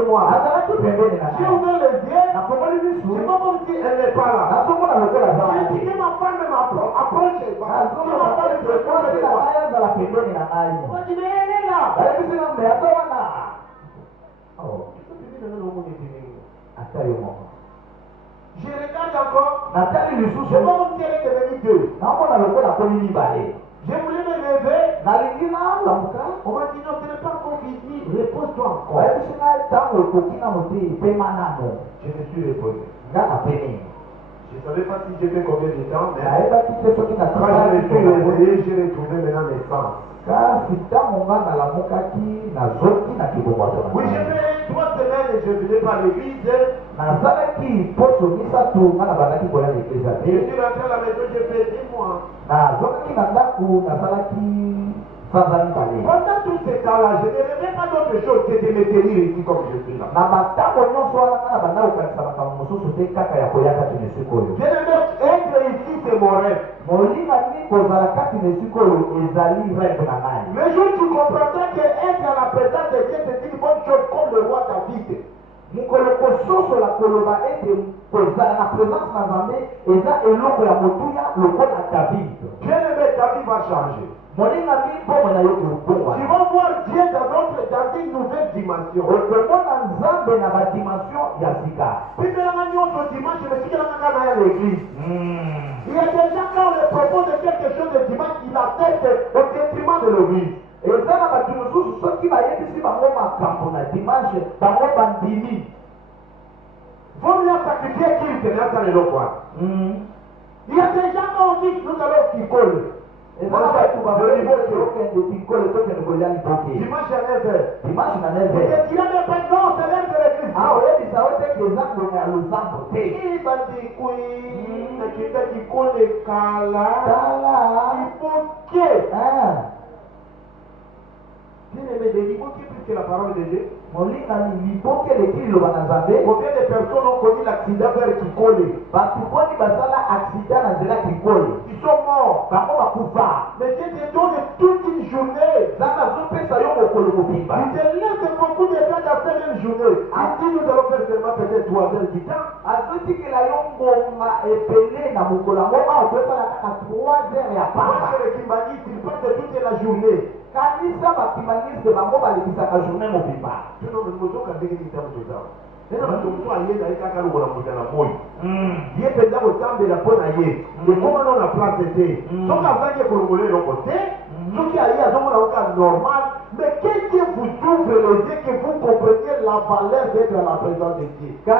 de moi. J'ai ouvert les yeux. C'est pas comme si elle n'est pas là. J'ai dit que ma femme m'approche. Que ma femme est proche de moi. On m'a dit, mais elle est là. Je regarde encore. C'est pas comme si elle est devenue deux. Je voulais me lever. On m'a dit non, ce n'est pas encore fini. Repose-toi encore. Je me suis reposé. Je ne savais pas si j'ai fait combien de temps, mais quand je me suis réveillé, j'ai retrouvé maintenant mes sens. Oui, j'ai fait 3 semaines et je ne venais pas à l'église. Je suis rentré à la maison, j'ai fait 10 mois. Pendant tout ce temps-là, je ne rêvais pas d'autre chose que de me tenir ici comme je suis là. Être ici, c'est mon rêve. Le jour où tu comprendras que être à la présence de Dieu, c'est une bonne chose comme le roi David. Bien aimé, David va changer. Tu vas voir Dieu dans une nouvelle dimension. Il y a des gens quand on leur propose quelque chose de dimanche, ils acceptent au détriment de l'église. Vaut mieux sacrifier qui te met dans le local. Il y a des gens quand on dit nous allons qui collent. Dimanche à 9h. Il y a des personnes, c'est l'heure de l'église. Il va dire qui colle les bien aimé, des hypocrites plus que la parole de Dieu. Combien de personnes ont connu l'accident vers Kikole? Ils sont morts. Mais Dieu te donne toute une journée. Il te laisse beaucoup de temps dans cette même journée. Il dit nous allons faire seulement peut-être 3 heures du temps. Moi, je le Kimbaniste, il passe toute la journée. Normal, mais que Dieu vous ouvre les yeux, que vous compreniez la valeur d'être à la présence de Dieu. Je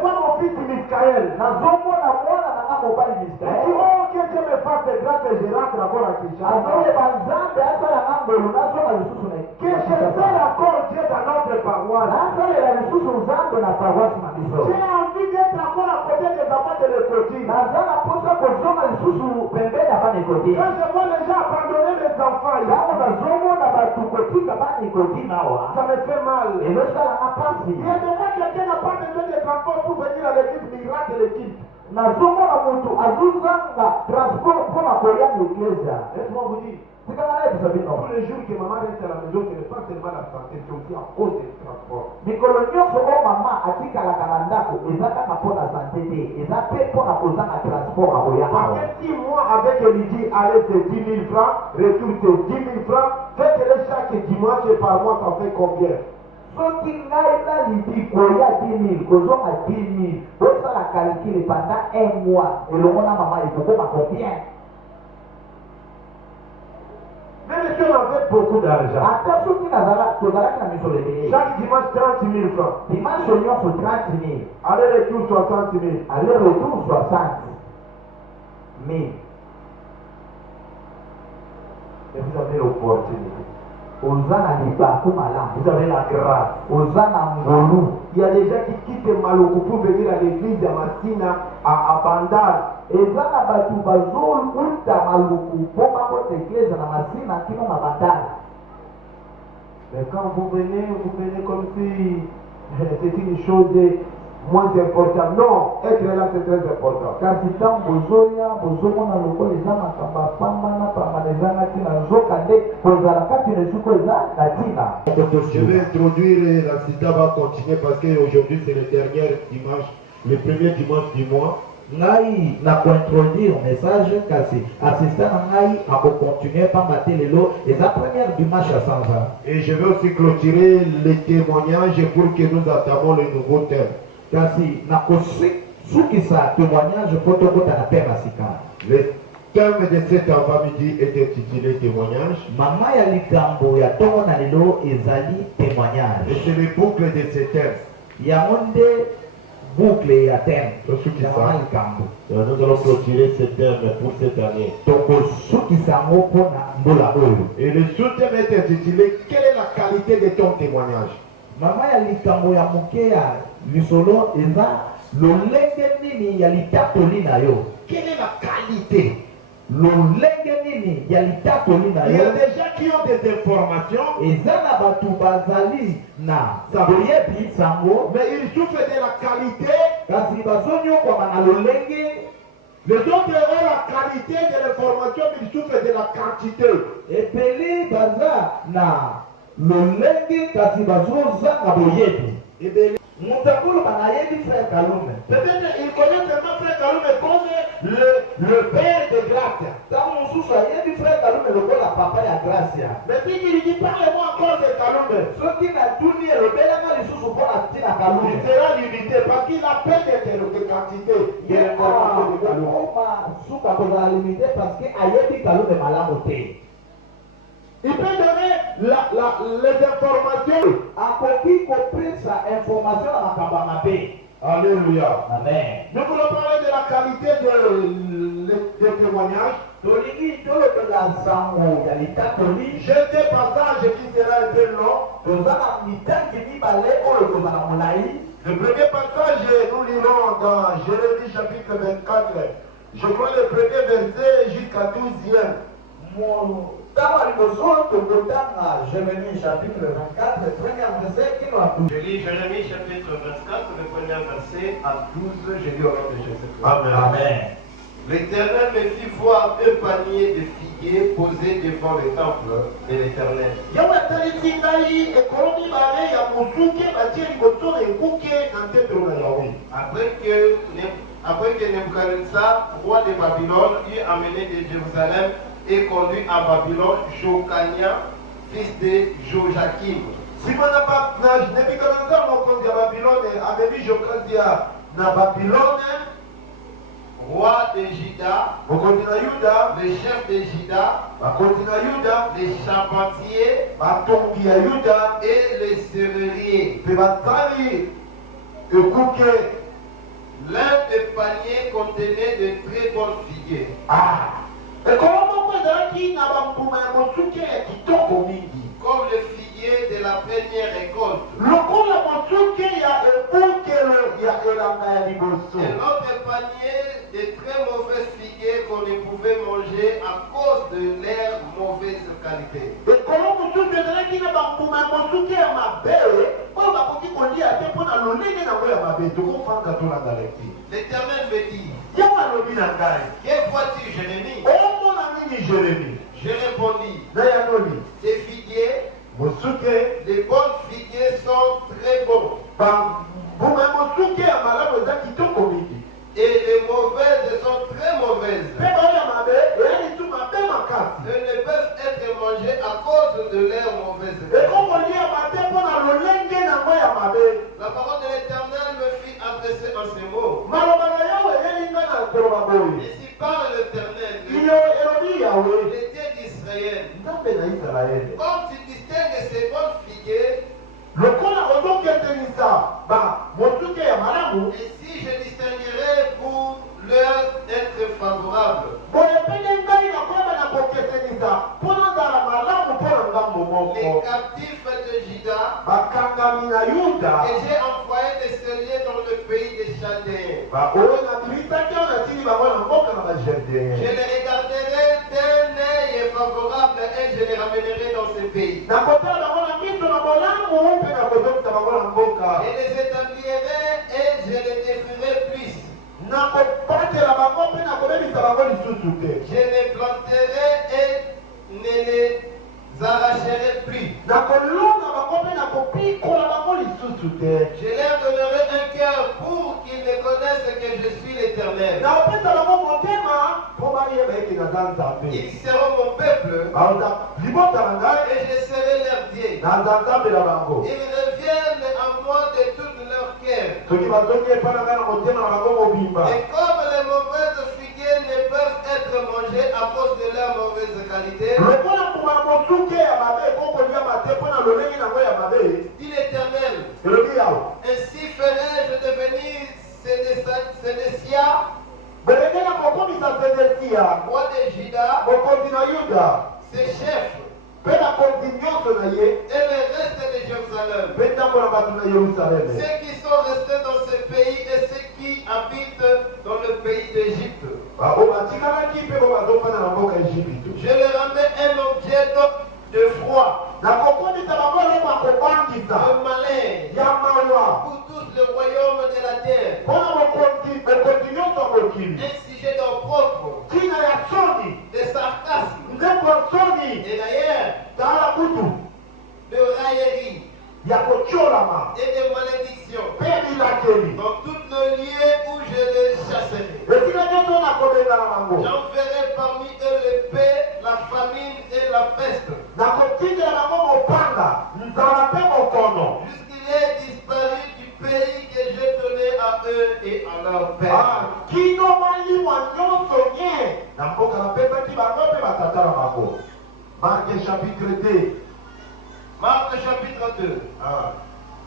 vois mon fils Michael. Oh, que Dieu me fasse grâce et je rentre encore à Kinshasa. Que je sers encore Dieu dans notre paroisse. J'ai envie d'être encore à côté des enfants de l'école. Quand je vois les gens abandonner les enfants, ça me fait mal. Il y a des fois quelqu'un n'a pas besoin de transport pour venir à l'église miracle de l'équipe. Laisse-moi vous dire, tous les jours que maman reste à la maison, ce n'est pas seulement la santé, c'est aussi à cause des transports. Même si moi avec Eligi, allez c'est 10 000 francs, retour c'est 10 000 francs, faites-le chaque dimanche et par mois, ça fait combien? Soki ngai nalibi koya 10 000, kozonga 10 000, osala calcul pendant 1 mois, elongo na mama ekokoma combien? Même si on avait beaucoup d'argent, chaque dimanche 30 000 francs, dimanche nyonso 30 000, aller-retour 60 000, aller-retour 60 000. Et vous avez l'opportunité. Vous avez la grâce. Il y a des gens qui quittent Maloko pour venir à l'église à Massina, à Bandar. Mais quand vous venez comme si c'est une chose moins importante. Non, être là c'est très important. Je vais introduire la sida va continuer parce qu'aujourd'hui c'est le dernier dimanche, le premier dimanche du mois. Ngai na introduire message kasi assistant ngai a continuer par mater lelo et la première dimanche à 100 ans. Et je vais aussi clôturer les témoignages pour que nous entamons le nouveau thème. Kasi na kosi suki sa témoignage photo kota na thème asika. Le thème de cet avant-midi est intitulé témoignage. Mama ya likambo ya tongo na lelo ezali témoignage. Et c'est le boucle de ce thème. Ya monde boucle et à thème. Nous allons clôturer ce thème pour cette année. Et le sous-thème est intitulé quelle est la qualité de ton témoignage? Quelle est la qualité? Il y a des gens qui ont des informations, mais ils souffrent de la qualité. Les autres ont la qualité de l'information, mais ils souffrent de la quantité. Peut-être il connaît vraiment frère Kalume comme le père de grâce. Mais si il dit parle-moi encore de Kalume, il sera limité parce qu'il a peine de quantité. Il peut donner les informations. Alléluia. Amen. Nous voulons parler de la qualité des témoignages. J'ai des passages qui sera un peu long. Le premier passage, nous lirons dans Jérémie chapitre 24. Je crois le premier verset jusqu'à 12e. Jérémie chapitre 24, le premier verset qui nous a Je lis Jérémie chapitre 24, le premier verset à 12. Je lis au nom de Jésus. Amen. Amen. L'Éternel me fit voir un panier de figuiers posé devant le temple de l'Éternel. Après que Nebuchadnezzar, roi de Babylone, eut amené de Jérusalem et conduit à Babylone Jokania, fils de Joachim. Si mon Nebuchadnezzar mokonzi ya Babylone amemi Jokasia na Babylone, roi de Juda, mokonzi na Yuda, le chef de Juda, bakonzi na Yuda, les charpentiers batongi ya Yuda et les serruriers. mpe basali ekuke. L'un des paniers contenait de très bonnes figues. Comme le figuier de la première récolte. Et l'autre panier de très mauvaises figues qu'on ne pouvait manger à cause de leur mauvaise qualité. L'Éternel me dit, que vois-tu, Jérémie? Je répondis, les figuiers, les bonnes figuiers sont très bons. Et les mauvaises sont très mauvaises. Elles ne peuvent être mangées à cause de leur mauvaise qualité. La parole de l'Éternel me fit adresser en ces mots. Ici parle l'Éternel, le Dieu d'Israël. Comme tu distingues ces bonnes figues, et si je distinguerai pour leur être favorable. Les captifs de Juda, et j'ai envoyé des scelliers dans le pays des Chaldéens. Je les regarderai d'un œil favorable et je les ramènerai dans ce pays. Je les établirai et je les détruirai plus. Je les planterai et ne les arracherai plus. Na kolonga bango mpe na kopikola bango lisusu te. Je leur donnerai un cœur pour qu'ils me connaissent que je suis l'Éternel. Na opesa bango motema mpo bayeba ete naza Nzambe. Ils seront mon peuple libota na ngai et je serai leur Dieu. naza Nzambe na bango. Ils reviennent à moi de tout leur cœur. soki bazongi epai na ngai na motema na bango mobimba. Et comme les mauvaises figuiers ne peuvent être mangées à cause de leur mauvaise qualité, lokola mbuma mosuke ya mabe ekokoliama te mpo na lolenge nango ya mabe, dit l'Éternel, elobi yawe ainsi ferai-je devenir Sédécia, belenge na kokomisa Sedekia roi de Juda, mokonzi na Yuda ses chefs mpe na konzi nyonso na ye et le reste de Jérusalem. mpe ntango na bato na Yerusaleme. Ceux qui sont restés dans ce pays et ceux qui habitent dans le pays d'Égypte. oyo batikalaki mpe bo bazofanda na mboka Ejipito. Je leur remets un objet de froid, na kokomisa bango eloko ya kobangisa de malin, ya mawa pour tous le royaume de la terre. mpo na mokonzi nyonso ya mokili. Un sujet d'opprobre, ntina ya soni, de sarcasme, nzembo ya soni, et d'ailleurs tala kutu de raillerie ya kotiolama et de malédiction mpe ya bilakeli. dans tous les lieux où je les chasserai. esika nyonso nakobengana bango J'enverrai parmi eux l'épée, la famine et la peste, nakotindela bango mopanga, nzala mpe mokono, jusqu'il ait disparu du pays que j'ai donné à eux et à leur père. kino malimwa nyonso nye na mboka napesaki bango mpe batata na bango. Marque chapitre 2. Marc chapitre 2.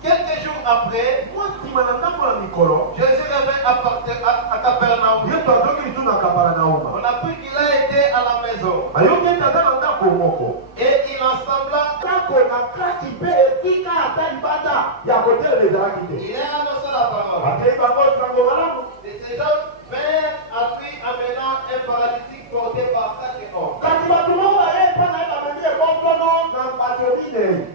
Quelques jours après, mwa nsima na ntango na mikolo Jésus revint à Capernaum. yesu azoki lisu na Kapernauma. On apprit qu'il a été à la maison ayoki ete aza na ndako moko et il ensembla. ndako na kati mpe esika ata libanda ya kotelema ezalaki te. Il a annoncé la parole. atei bango sango malamu. Et ces gens vinrent à lui amenant un paralytique porté par 4 hommes. kasi bato moko baye epai na ye bamemi ebongono na bato minei.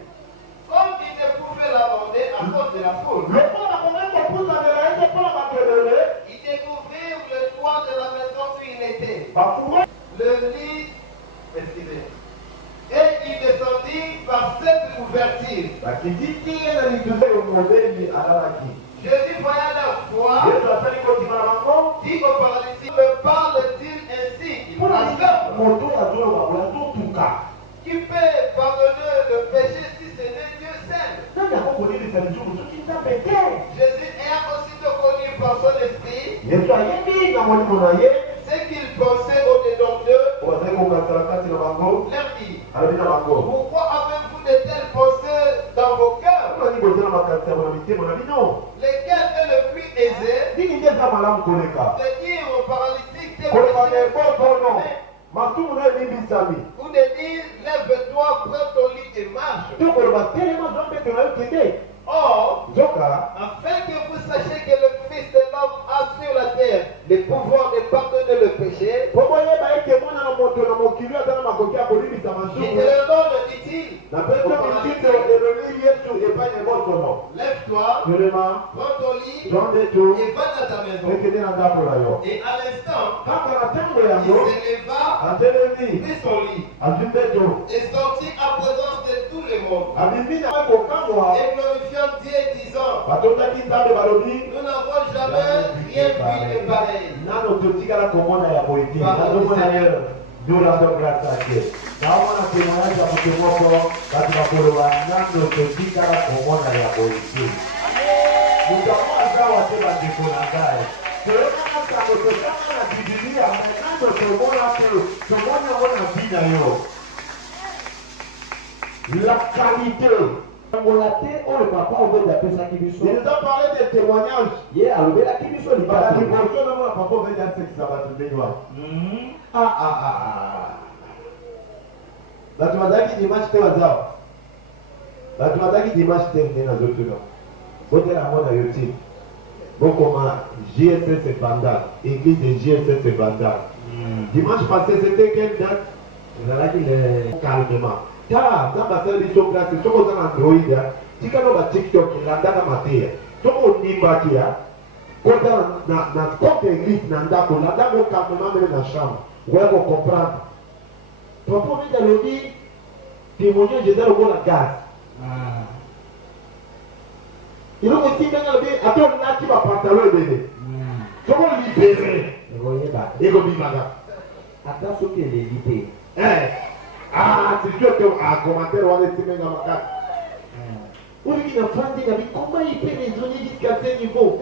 Comme ils ne pouvaient l'aborder à cause de la foule, lokola bakongai kopusanela ete mpona bato ebele ils découvrirent le toit de la maison où il était, bafungo le lit, excusez, et il descendit par cette ouverture. bakitiki ye na lituza oyo mobeli alalaki. Jésus voyant leur foi, yesu asali kondima na bango dit au paralytique, me parle-t-il ainsi? Il mpona blasphème. moto azoloba boye azotuka. Qui peut pardonner le péché si ce n'est Dieu seul? nani akokolelisa lisumu soki nzambe te. Jésus ayant aussitôt connu par son esprit yesu ayebi na molimo na ye ce qu'il pensait au-dedans d'eux, oyo azali kokatala kati na bango leur dit, alobi na bango pourquoi avez-vous de telles pensées dans vos cœurs? mpona bozala makanisi yango na mitema na bino. Lequel est le plus aisé nini nde eza malamu koleka de dire au paralytique tes koloba na péchés ebotono sont pardonnés, masumu na ebibisami ou de dire lève-toi, prends ton lit et marche? to koloba telema zo mpeto na yo kende. Or, nzoka afin que vous sachiez que le Fils de l'homme a sur la terre le pouvoir de pardonner le péché, po boyeba ete mwana na moto na mokili aza na makoki ya kolibisa je masumu. te le donne, dit-il. na pesa mitindo elobi yesu epai na ebotono. Lève-toi, telema prends ton lit zonde tu et va dans ta maison. ekende na ndako na yo. Et à l'instant, kaka na ntango il yango se leva, atelemi prit son lit azwi mbeto et sortit en présence de tout le monde. abimi na kokamwa Et glorifiant Dieu, disant, batondaki nzambe balobi nous n'avons jamais rien vu de pareil. nano totikala komona ya boye te nazomona ye dolando grâce ake naomona témoignage ya moto moko bato bakoloba nano totikala komona ya boye te moto yango azawa te bandeko na ngai toyokana sango totanga na bibilia me nano tomona te tomoni yango na vi na yo la qualité. Angola te oyo papa obedi apesaki biso Il nous a parlé des témoignages. ye alobelaki biso Bala libato. liboso na mona papa obedi asekisa bato ndenge bato bazalaki dimanche te bazawa bato bazalaki dimanche te nde nazotuna botela yango na youtube bokoma JSS Bandar église de JSS Bandar dimanche passé c'était quelle date ezalaki le calmement tala nzambe asali biso grâce soki oza na android tika no batiktok landaka mateya soki onimbaki ya kota na compte église na ndako landako calmement mene na chambre okoya kocomprendre Papa, on est dans le dit, témoignage, j'ai dans le bon la gaz. Il faut aussi bien le dire, attends, on a qui va pantalon bébé. Comment libérer? Et comme il m'a dit. Attends, ce qui est libéré. Ah, c'est sûr qu'un commentaire, on va laisser même dans ma carte. Où est-ce qu'il a dit, comment il peut raisonner jusqu'à ce niveau?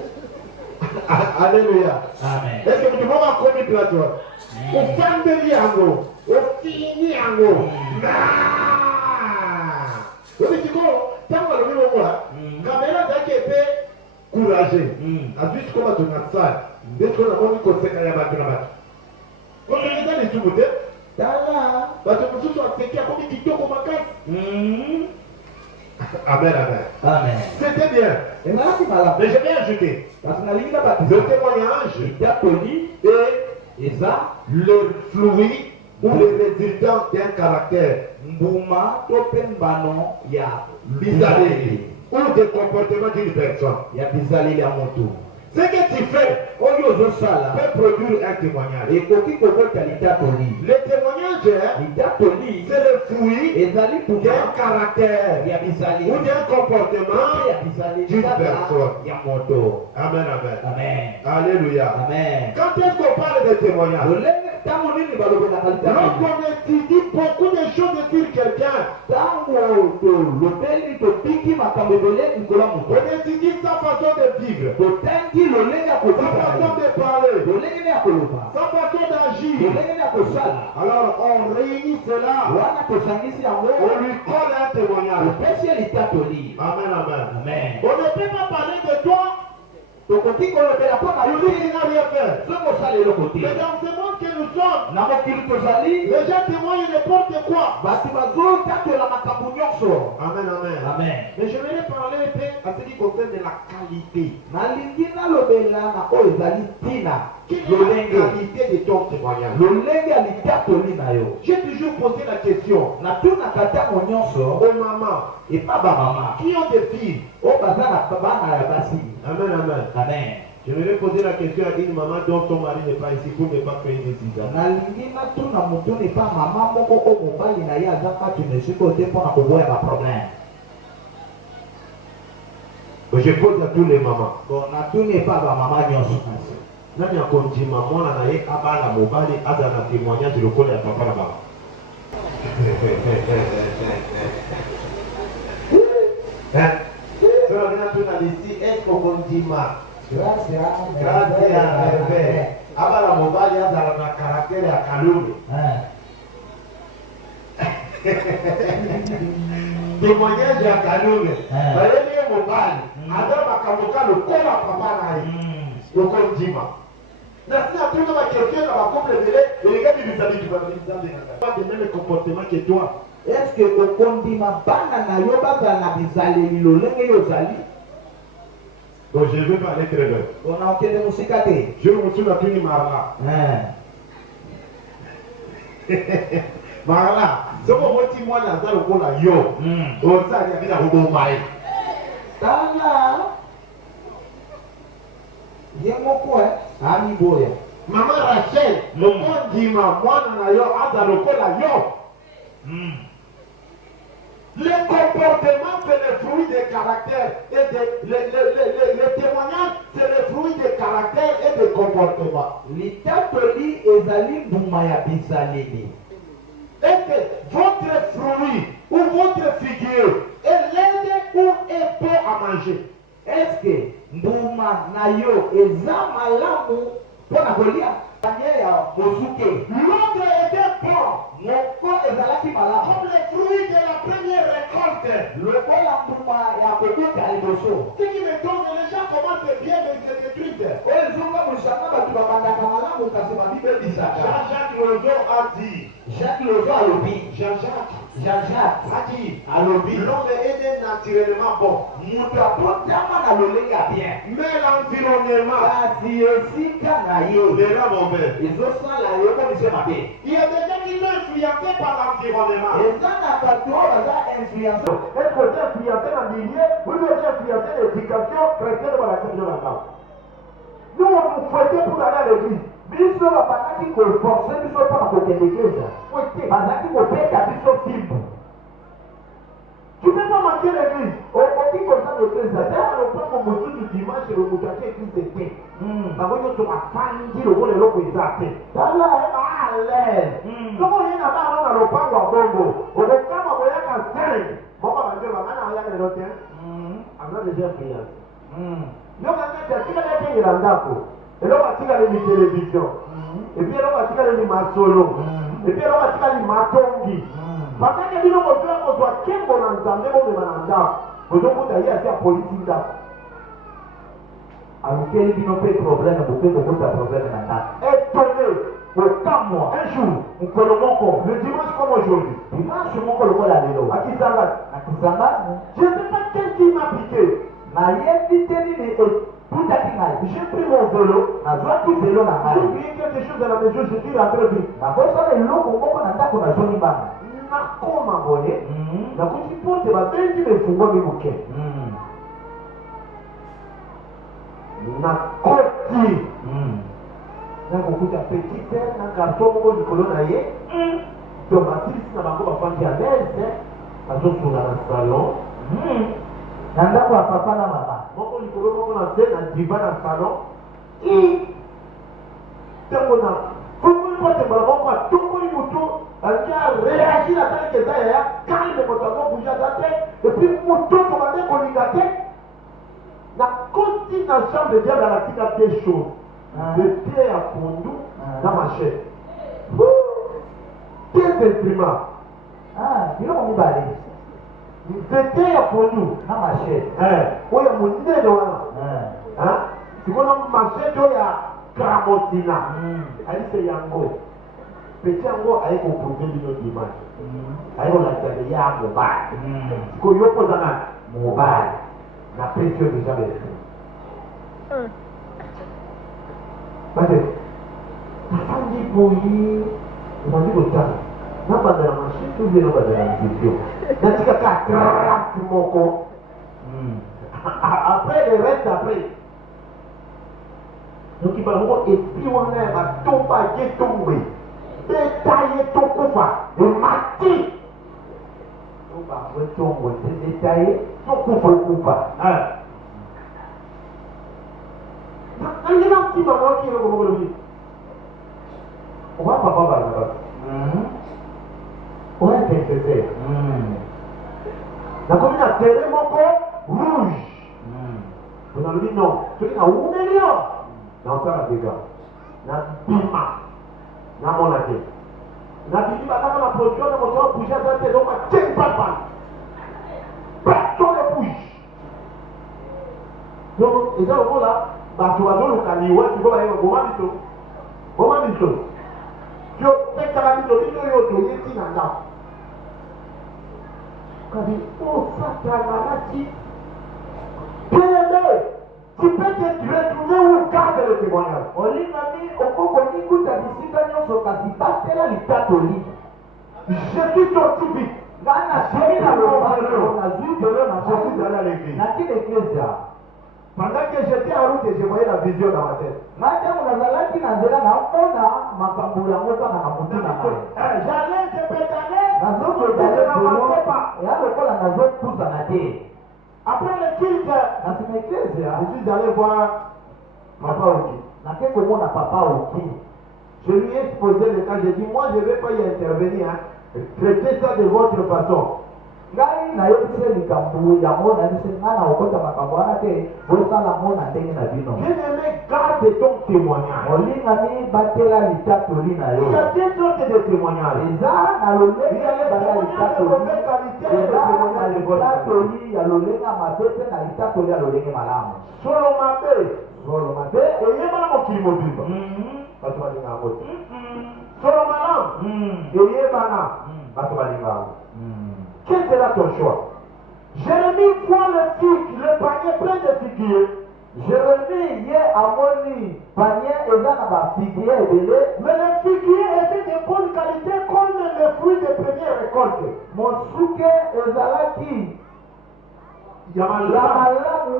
Alléluia. Amen. Est-ce que tu vas commettre là, toi? Au fin de l'ango, au fini ango. Vous dites quoi? Tant que le niveau là, caméra d'un qui est courageux. A juste comme tu as ça. Dès qu'on a montré qu'on s'est à la battre. Quand on est dans les sous-boutés, Tala. tu me souviens, c'est qu'il y a comme qui tourne comme un casse. Amen, amen. Amen. C'était bien. Et là, tu m'as la Mais j'ai bien ajouté. parce que la ligne là-bas, Le témoignage il y a poli et ça, le fluide ou les résultats d'un caractère mbuma topen banon ya bizarre ou des comportements d'une personne. ya bizaleli ya moto. Ce que tu fais Oyo ozosala peut produire un témoignage. ekoki kobota litatoli. Le témoignage, Litatoli c'est le fruit ezali d'un mbuma caractère ya bizaleli ou d'un comportement ya bizaleli d'une kaka personne. ya moto. Amen, amen. Amen. Alléluia. Amen. Quand est-ce qu'on parle de témoignage? Lolenge ntango nini balobelaka litatoli? Lorsqu'on étudie beaucoup de choses sur quelqu'un, Ntango tolobeli tobiki makambo ebele likolo ya moto. on étudie sa façon de vivre, Totangi lolenge ya sa façon kotika de parler, lolenge ne ya koloba sa façon d'agir. lolenge ne ya kosala. Alors on réunit cela, Wana tosangisi yango on lui colle un témoignage. topesi ye litatoli. Amen, amen. Amen. On ne peut pas parler de toi, Tokoki kolobela mpo na tu yo dis te qu'il n'a rien fait. soki osala eloko te. Mais dans ce monde que nous sommes, Na mokili tozali les gens témoignent n'importe quoi. bato bazotatola makambo nyonso. Amen, amen. Amen. Mais je vais parler un peu à ce qui concerne de la qualité. nalingi nalobela na oyo ezali ntina Quelle est la lolenge qualité de ton témoignage? lolenge ya litatoli na yo. J'ai toujours posé la question natunaka ntango nyonso aux mamans epa bamama qui ont des filles. oyo baza na bana ya basi. Amen, amen. Amen. Je vais poser la question à une maman dont ton mari n'est pas ici pour ne pas faire une décision. nalingi natuna motuni epa mama moko oyo mobali na ye aza kati na esika te mpona koboya baproblème. Je pose à tous les mamans. bon natuni epa bamama nyonso. Nani akondima mwana na ye abala mobali aza na témoignage lokola ya papa na baba. Sio nina tuna lisi est okondima. Grâce à merveille. Abala mobali aza na caractère ya kalumi. Témoignage ya kalumi. Bayeli mobali aza makamboka lokola papa na ye. Okondima. Na si atuna ba quelqu'un na ba couple belé, et regarde les amis du famille pas de même comportement que toi. Est-ce que okondima bana na yo bazala na bizaleli lolenge yo ozali? Donc je vais parler très bien. bona okende mosika te. Je me souviens de tout Marla. Marla, c'est mon petit moi dans le coin là yo. On ça il y a bien au mai. Tala ye moko ami boya. Maman Rachel, le monde dit moi na yo ada le coin là yo. Le comportement, c'est le fruit des caractères et le témoignage, c'est le fruit des caractères et des comportements. litatoli ezali mbuma ya bizaleli. Est-ce que votre fruit ou votre figure est laide ou est bon à manger? Est-ce que mbuma na yo eza malamu mpona kolia? Panier ya mosuke L'autre était bon, moko ezalaki malamu comme le fruit de la première récolte. lokola mbuma ya kobuka liboso. Ce qui me donne, les gens commencent bien, mais ils se détruisent. oyo ezongamusanga bato babandaka malamu kasi babibebisaka. Jean-Jacques Rousseau a dit, Jacques Lozo alobi. Jean-Jacques a dit, alobi l'homme est né naturellement bon, moto abotama na lolenge ya bien mais l'environnement kasi esika na ye le rend mauvais. ezosala yo komise mabe. Il y a des gens qui sont influencés par l'environnement. eza na bato oyo baza influence. Est-ce que tu es influencé dans le milieu ou tu es influencé dans l'éducation chrétienne de la Nous, on nous fouettait pour aller à l'église. biso babandaki koforce biso mpona kokende eglise bazalaki kobeta biso fibu. Tu ne peux pas manquer l'église. okoki koza l'église C'est-à-dire le plan mon motu du dimanche le motu ake église était. Bango nyonso bafandi lokola eloko eza te. Tala ale. Soko ye na bana na lopango ya bongo. Okokama boyaka 5. Moko banjo bangana oya lelo te. Amna déjà prière. Yo kanga tika tika tika ndako. Eloko atika le télévision. Et puis eloko atika le masolo. Et puis eloko atika le matongi. Bakake bino kozwa kozwa kembo na nzambe bomema na ndako. Bozokuta ye asi apolisi ndako. alukeli bino mpe problème boke kokota problème na ndako. Étonné. Okamwa Un jour, mokolo moko le dimanche comme aujourd'hui, dimanche moko lokola lelo à Kisangani, na Kisangani je ne sais pas qu'est-ce qui m'a piqué. nayebi te nini etutaki ngai. J'ai pris mon vélo, nazwaki velo na j'ai ngai oublié quelque chose à la maison, je suis rentré vite. nakosala eloko moko na ndako nazongi bana. Nakoma boye, nakuti porte babengi mefungwami moke. Nakoti. Nakokuta petit père na carton moko likolo na ye. Donc basilisi na bango bafandi à l'aise, bazosula na salon. na ndako ya papa na mama Moko likolo moko na se na divan na salon. Ntango na fungoli porte mbala moko atongoli mutu aliki areagi na tala keza yaya calme moto azobouge aza te epuis mototo bande kolinga te. Nakoti na chambre de diable alatika deux choses. Nzete ya pondu na machete. Deux instruments. biloko mibale Nzete ya pondu na machete. oyo monene wana. Sikoyo machete oyo ya kramotina. Alise yango. Peti yango aye koprouve bino dimanche. Aye kolakisa ya mobali. Sikoyo yo mpo ozanga mobali. Napesi yo deja bese. Bate, nafandi boyi, nafandi kotala. Nabanda na machete ou bien nabanda na video. Natika ka craft moko. Après le reste après. Donc il va voir et puis on a va tomber tomber. Détailler ton kufa, le mati. On va tomber, détailler ton kufa. Il y a un petit moment qui est le dit. On va pas voir là. On va interpréter. La commune a terré mon corps rouge. On a dit non. Tu dis, où est le dans ça, la dégâts. Na bima. Na mon athée. Na bima, la production de mon corps bouge à la tête. Donc, tiens pas de personne ne bouge. Donc, et dans le mot là, bato bazolukaniwa sikoyo bayeba boma biso yo petaka biso bino oyo toyeti na ndako kadi osatana nati bien-aimé, tu peux te retrouver où garde le témoignage. olingami okokoki kuta bisika nyonso kasi batela litatoli. Je suis sorti vite. ngai nasemi na lobalo nazwi velo na Je suis allé à l'église. nakini eklesia. Pendant que j'étais en route, je voyais la vision dans ma tête. ngai ntango nazalaki na nzela naomona makambo yango kaka na motu na ngai. J'allais, je pédalais. nazopedale velo eya lokola nazopusana te. Après le culte, na nsima eklesia je suis allé voir Papa Oki. nake komona papa oki. Je lui ai exposé le cas. J'ai dit, moi, je ne vais pas y intervenir. Hein. Traitez ça de votre façon. ngai nayebisi likambo yango nayebisi ngai na okota makambo wana te bosala ngo na ndenge na bino. Bien-aimé, garde ton témoignage. olingami batela litatoli na Il yo. y a deux sortes de témoignages. eza na lolenge baya litatoli eza na litatoli ya lolenge ya mabe mpe na litatoli ya lolenge malamu. Solo mabe. solo mabe Eyebana mokili mobimba. Bato balinga yango te. Solo malamu. Eyebana. Bato balinga yango. Quel sera ton choix? Jérémie voit le panier plein de figuiers. Jérémie ye amoni panier eza na bafiguier ebele. Mais les figuiers étaient de bonne qualité comme les fruits de première récolte. mosuke ezalaki Ya ya malamu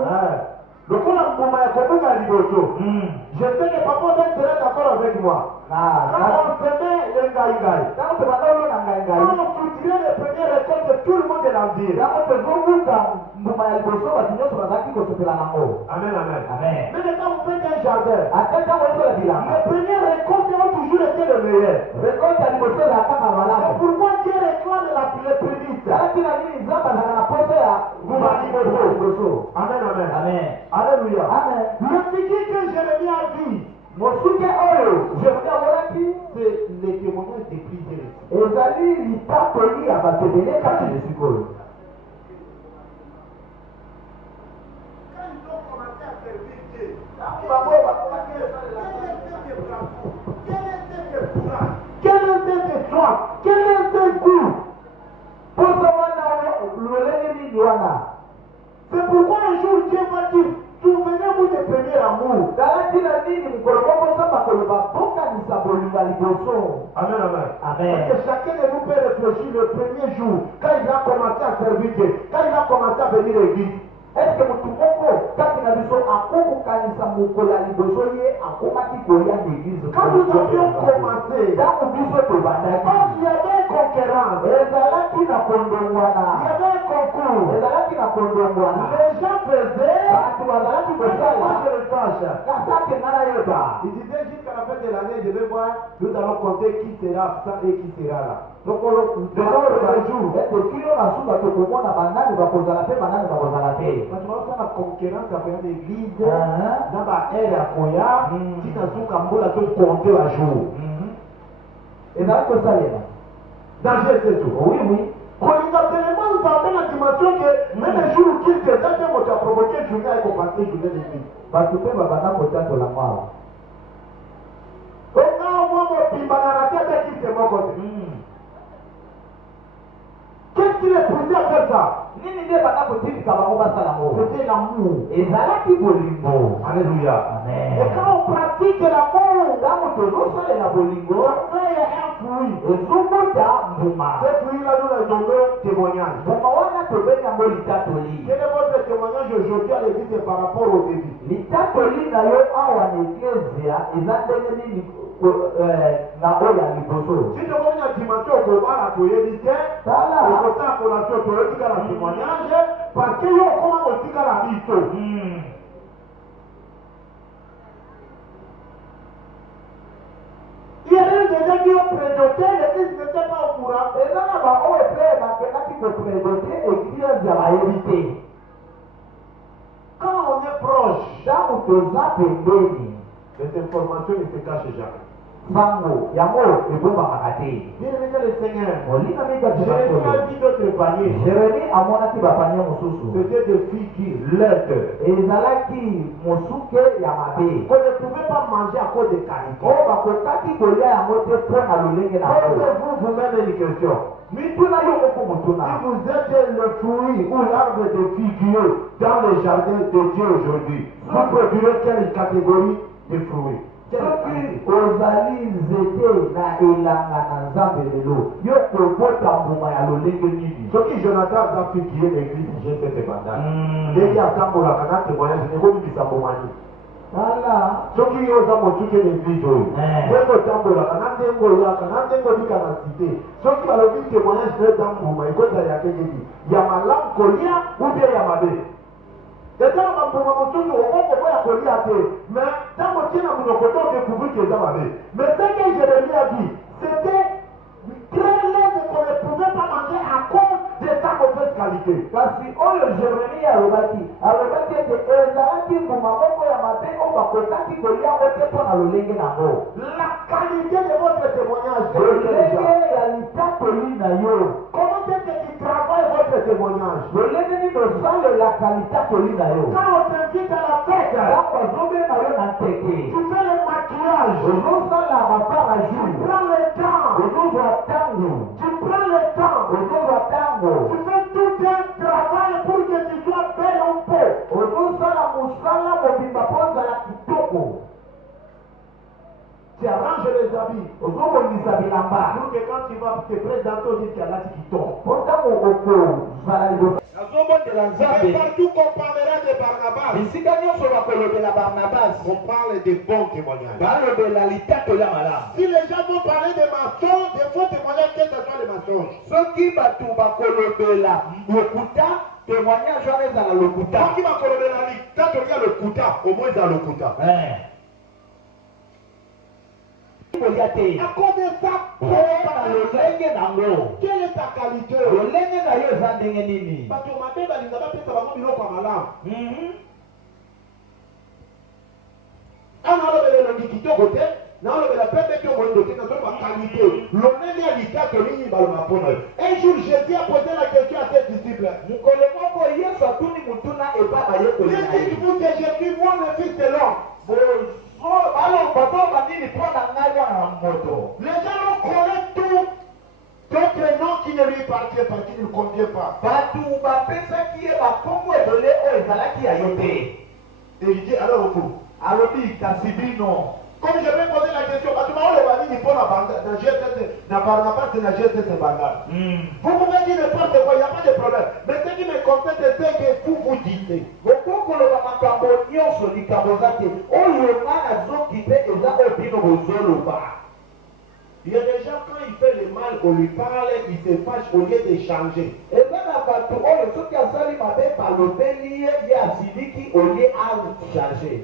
Le coup là, pour ma commune à Liboso. Je sais que papa serait d'accord avec moi. Quand on semait le gaïgaï, quand on cultivait les premières récoltes de tout le monde de la ville. Amen, amen. Mais quand vous faites un jardin, les premières récoltes ont toujours été les meilleures. C'est pourquoi Dieu réclame les prémices. Amen, amen. Amen. Alléluia. Amen. Le figuier que Jérémie a vu, c'est les témoignages des prisonniers. Quand ils ont commencé à servir Dieu, quel était tes soins, quel était tes goûts? C'est pourquoi un jour Dieu va dire, souvenez-vous des premiers amours. Amen, amen. Amen. Parce que chacun de nous peut réfléchir le premier jour, quand il a commencé à servir Dieu, quand il a commencé à venir à l'église. Est-ce que mutu moko kati na biso akokokanisa mokolo ya liboso ye akomaki koya l'église? Quand nous avions commencé, ntango biso tobandaki, il y avait concurrence, ezalaki na kondongwana, il y avait concours. ezalaki na kondongwana, Les gens faisaient, bato bazalaki moi kosala je le sache. katake nga nayeba. Il disait jusqu'à la fin de l'année, je vais voir, nous allons compter qui sera absent et qui sera là. Donc on le jour. kilo na suka tokomona banani bakozala mpe banani bakozala te. Parce que la concurrence à l'intérieur de l'église, dans la ère à Koya, qui n'a pas de tout compter à jour. ezalaki kosalela. Danger c'est tout. Oui, oui. Quand il a tellement entendu la dimension que même les jours qui étaient là, quand tu as provoqué une journée, il faut passer une journée d'église. bato mpe babanda kotatola mwawa. Donc quand on voit mon pimba dans la tête, qui c'est mon côté. Qu'est-ce qui les poussait à faire ça? nini nde banda kotika bango basala ngo? C'était l'amour. ezalaki bolingo. Alléluia. Amen. Et quand on pratique l'amour, ntango tozosalela bolingo, ça y a un fruit. ezomota mbuma. Ce fruit-là, nous l'avons nommé témoignage. mbuma wana tobengi yango litatoli. Quel est votre témoignage aujourd'hui à l'église et par rapport au début? litatoli na yo awa na eklezia eza ndenge nini na oyo ya liboso? Si tu vois une dimension au combat, tu es dit, tala au côté de la collation, tu es dit la témoignage, parce que yo comment on dit la biso. Il y a eu des gens qui ont prédoté, l'église n'était pas au courant. eza na baoyo mpe bakendaki kopredote eklezia bayebi te. Quand on est proche, ntango toza pembeni, les informations ne se cachent jamais. sango yango ebombamaka te. Bien aimé le Seigneur, molinga mika Jérémie a vu d'autres paniers. Jérémie amonaki bapanie mosusu, C'était des figues laides ezalaki mosuke ya mabe qu'on ne pouvait pas manger à cause des qualités. oyo bakokaki kolia yango te mpo na lolenge na yango. Posez-vous vous-même une question. mituna yo moko Si motuna, vous êtes le fruit ou l'arbre de figuier dans le jardin de Dieu aujourd'hui, vous produirez quelle catégorie de fruits? soki ozali nzete na elanga na nzambe lelo, yo kobota mbuma ya lolenge nini? Soki Jonathan aza figuier l'église, j'ai fait ces bandages. Ndenge atambolaka na témoignage ekobimisa mbomani. tala Soki yo oza mosuki l'église oyo, ndenge otambolaka na ndenge oyaka na ndenge obika na cité, soki balobi témoignage na eza mbuma ekozala ya kengeki ya malamu kolia ou bien ya mabe. ezala bambuma mosusu okokoka ya kolia te, mais ntango otie na monoko to découvrir que eza mabe. Mais ce que Jérémie a dit, c'était très laid qu'on ne pouvait pas manger à cause de sa mauvaise qualité. kasi oyo Jérémie alobaki ete ezalaki mbuma moko ya mabe oyo bakokaki kolia yango te mpo na lolenge nango. La qualité de votre témoignage, lolenge ya litatoli na yo, comment est-ce qu'il travaille votre témoignage? lolenge nini osalelaka litatoli na yo? Quand on t'invite à la fête, ntango bazobenga yo na nteke, tu fais le maquillage, ozosala mapara tu jour, prends le temps, ozozwa ntango, tu prends le temps, ozozwa ntango, tu fais tout un travail pour que tu sois belle au pot. ozosala mosala mobimba mpo ozala kitoko, Tu arranges les habits ozobongisa bilamba pour que quand tu vas te présenter au dit qu'il y a là qui tombe. mpo ntango okozala liboso. kobondela Mais Nzambe partout qu'on parlera de Barnabas, bisika nyonso bakolobela Barnabas on parle de bons témoignages. balobela litatoli ya malamu. Si les gens vont parler des mensonges, des faux témoignages, que ce soit des mensonges. soki bato bakolobela lokuta témoignage wana ezala lokuta. Quand il va colorer la ligue, quand il y a le kuta, au moins il y a le kuta. kolia te À cause de ça, na lolenge nango quelle est ta qualité? lolenge na yo eza ndenge nini. Parce que ma mère va dire que ça va pas biloko ya malamu. Ana olobela elongi kitoko te, na olobela pembe te moyindo te, na solo ma qualité. Lolenge ya litato nini balobaka mpona yo. Un jour Jésus a posé la question à ses disciples. mokolo moko yesu atuni mutuna epa bayekoli na ye. Dites-vous que j'ai vu moi le fils de l'homme. baloba nini mpo na ngai wana na moto. Les gens l'ont collé tout. D'autres noms qui ne lui appartiennent pas, qui ne lui conviennent pas. bato bapesaki ye bakombo ebele oyo ezalaki ya yo te. Et il dit alors vous. alobi kasi bino. Comme je vais poser la question, parce que le bani pour la bande, dans GSS, dans Barnabas et dans GSS Banga. Vous pouvez dire n'importe quoi, il n'y a pas de problème. Mais ce qui me concerne, c'est ce que vous dites. okokoloba makambo nyonso likambo za te oyo nga nazoki te eza oyo bino bozoloba. Il y a des gens, quand il fait le mal, on lui parle, il se fâche au lieu d'échanger. eza na bato oyo soki asali mabe balobeli ye ye asiliki olie achange.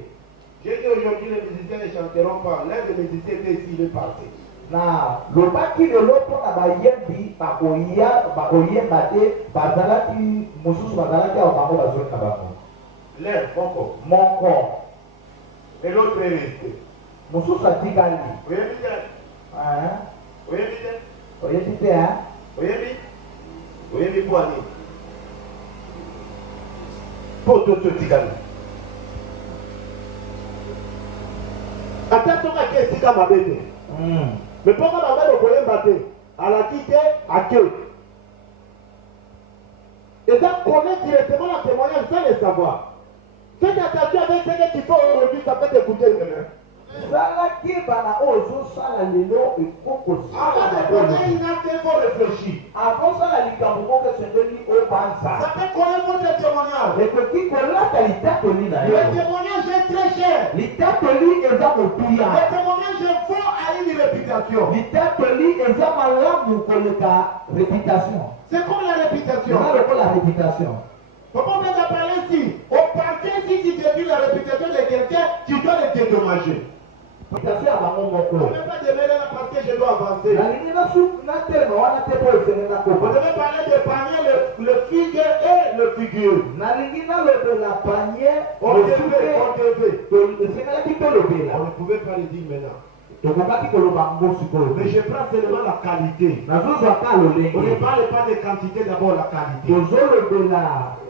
J'ai dit aujourd'hui, les musiciens ne chanteront pas. L'un des musiciens était ici, il est parti. na lobaki lelo mpona bayembi bakoyemba te bazalaki mosusu bazalaki awa bango bazoli na bango. L'un, moko. moko Et l'autre est resté. mosusu atikali. Oyebi te? Oyebi te? oyebi te a Oyebi? Oyebi po ani? Po toto tikali. Ata toka ke esika mabe te. Mais mpoka babe lokoyemba te alaki te ake. Et ça connaît directement la témoignage sans le savoir. Faites attention avec ce que tu fais aujourd'hui, ça peut t'écouter demain. salaki bana oyo ozosala lelo Avant de donner une acte, il faut réfléchir. akosala likambo moko esengeli obanza Ça peut connaître votre témoignage. ekoki kolata litatoli na yo. Le témoignage est très cher. litatoli eza motuya. Le témoignage est fort à une réputation. litatoli eza malamu koleka réputation. C'est comme la réputation. eza lokola réputation. Pourquoi on va parler ici? Au partir, si tu détruis la réputation de quelqu'un, tu dois le dédommager. réputation ya bango On ne moko. peut pas demeurer là parce que je dois avancer. nalingi natelema wana te po esenge On nakoba. devait parler de panier, le figue et le figure. nalingi nalobela panier On devait. esengelaki tolobela. On ne pouvait pas le dire maintenant. tokokaki koloba ngo sikoyo. Mais je prends seulement la qualité. nazozwaka On ne lolenge. parle pas de quantité, d'abord la qualité. tozolobela